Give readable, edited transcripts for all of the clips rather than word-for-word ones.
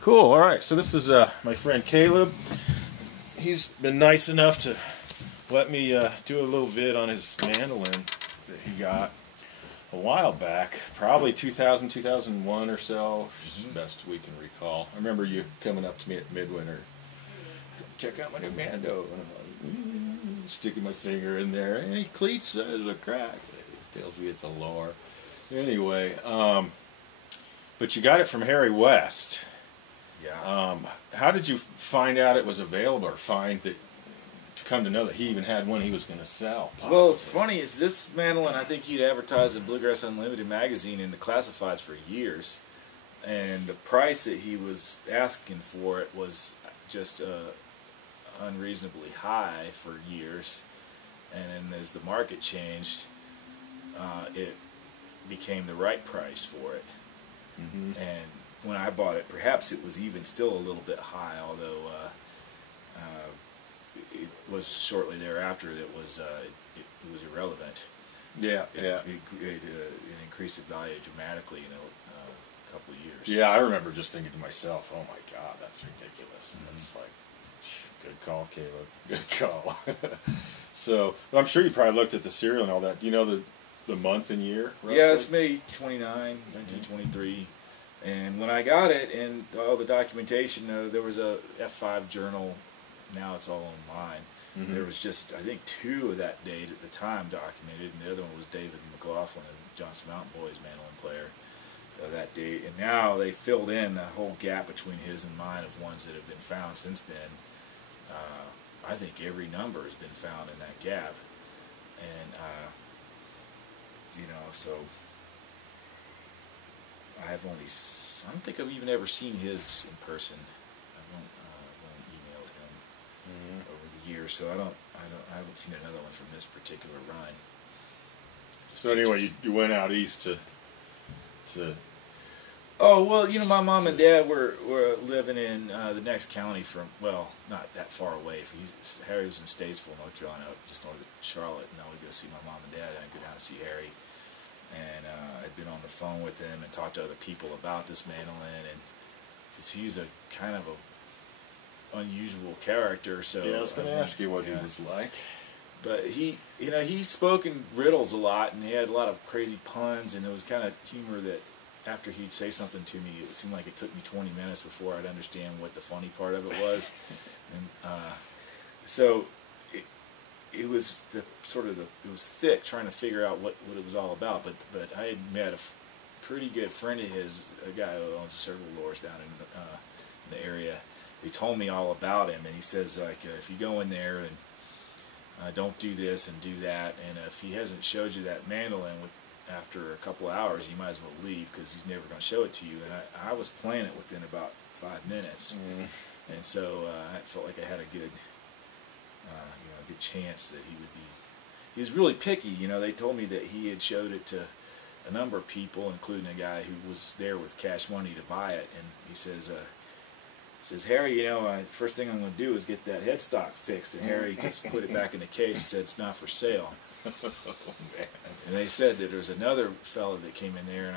Cool. All right. So this is my friend Caleb. He's been nice enough to let me do a little vid on his mandolin that he got a while back, probably 2000, 2001 or so, best we can recall. I remember you coming up to me at midwinter, check out my new mando, and I'm like, sticking my finger in there. Hey, cleats, there's a crack. It tells me it's a Loar. Anyway, but you got it from Harry West. Yeah. How did you find out it was available, or find that, to come to know that he even had one he was going to sell? Possibly? Well, it's funny, is this mandolin, I think he'd advertised in Bluegrass Unlimited magazine in the classifieds for years, and the price that he was asking for it was just unreasonably high for years, and then as the market changed, it became the right price for it. And when I bought it, perhaps it was even still a little bit high, although it was shortly thereafter that it was irrelevant. Yeah, yeah. It increased in value dramatically in a couple of years. Yeah, I remember just thinking to myself, oh my God, that's ridiculous. And it's like, good call, Caleb. Good call. So, I'm sure you probably looked at the serial and all that. Do you know the month and year, roughly? Yeah, it's May 29, 1923. And when I got it, and all the documentation, there was a F5 journal. Now it's all online. There was just, I think, 2 of that date at the time documented, and the other one was David McLaughlin, a Johnson Mountain Boys mandolin player, that date. And now they filled in the whole gap between his and mine of ones that have been found since then. I think every number has been found in that gap. And, so I don't think I've even ever seen his in person. I've only emailed him over the years, so I haven't seen another one from this particular run. So anyway, you went out east to. Oh, well, my mom and dad were living in the next county from, well, not that far away. Harry was in Statesville, North Carolina, just north of Charlotte, and I would go see my mom and dad, and I'd go down to see Harry. And I'd been on the phone with him and talked to other people about this mandolin, and because he's a kind of a unusual character. So yeah, I was going to ask you what he was like. But he spoke in riddles a lot, and he had a lot of crazy puns, and it was kind of humor that after he'd say something to me, it seemed like it took me 20 minutes before I'd understand what the funny part of it was. And so it was it was thick trying to figure out what it was all about. But I had met a pretty good friend of his, a guy who owns several Loars down in the area. He told me all about him, and he says, like, if you go in there and don't do this and do that, and if he hasn't showed you that mandolin after a couple of hours, you might as well leave, because he's never going to show it to you. And I was playing it within about 5 minutes, and so I felt like I had a good good chance that he would be. He was really picky. They told me that he had showed it to a number of people, including a guy who was there with cash money to buy it, and he says, Harry, first thing I'm going to do is get that headstock fixed. And Harry just put it back in the case and said, it's not for sale. And they said that there was another fellow that came in there, and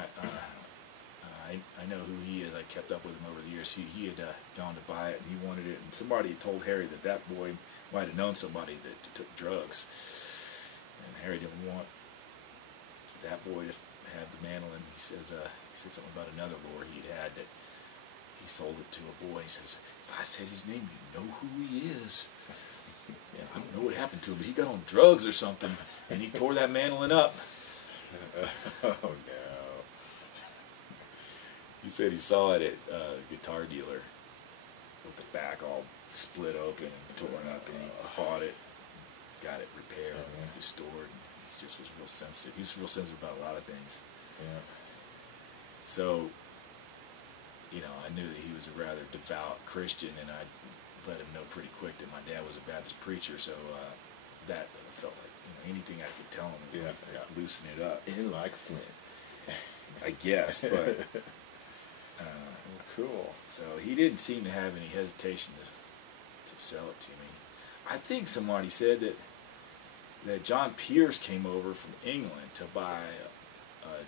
I know who he is. I kept up with him over the years. He had gone to buy it, and he wanted it. And somebody had told Harry that boy might have known somebody that took drugs. And Harry didn't want that boy to have the mandolin. He said something about another Loar he'd had that he sold it to a boy. He says, if I said his name, you know who he is. And I don't know what happened to him, but he got on drugs or something, and he tore that mandolin up. Oh, no. He said he saw it at a guitar dealer with the back all split open and torn up, and he bought it, got it repaired, and restored. He just was real sensitive. He was real sensitive about a lot of things. Yeah. So, I knew that he was a rather devout Christian, and I let him know pretty quick that my dad was a Baptist preacher, so that felt like anything I could tell him would loosen it up. In like Flint. I guess, but cool. So he didn't seem to have any hesitation to sell it to me. I think somebody said that John Pierce came over from England to buy a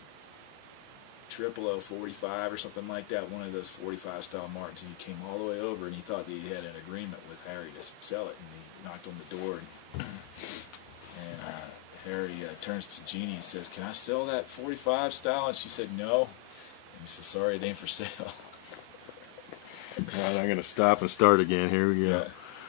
triple 045 or something like that, one of those 45 style Martins, and he came all the way over, and he thought that he had an agreement with Harry to sell it, and he knocked on the door, and Harry turns to Jeannie and says, "Can I sell that 45 style?" And she said, "No." And he says, "Sorry, it ain't for sale." All right, I'm going to stop and start again. Here we go. Yeah.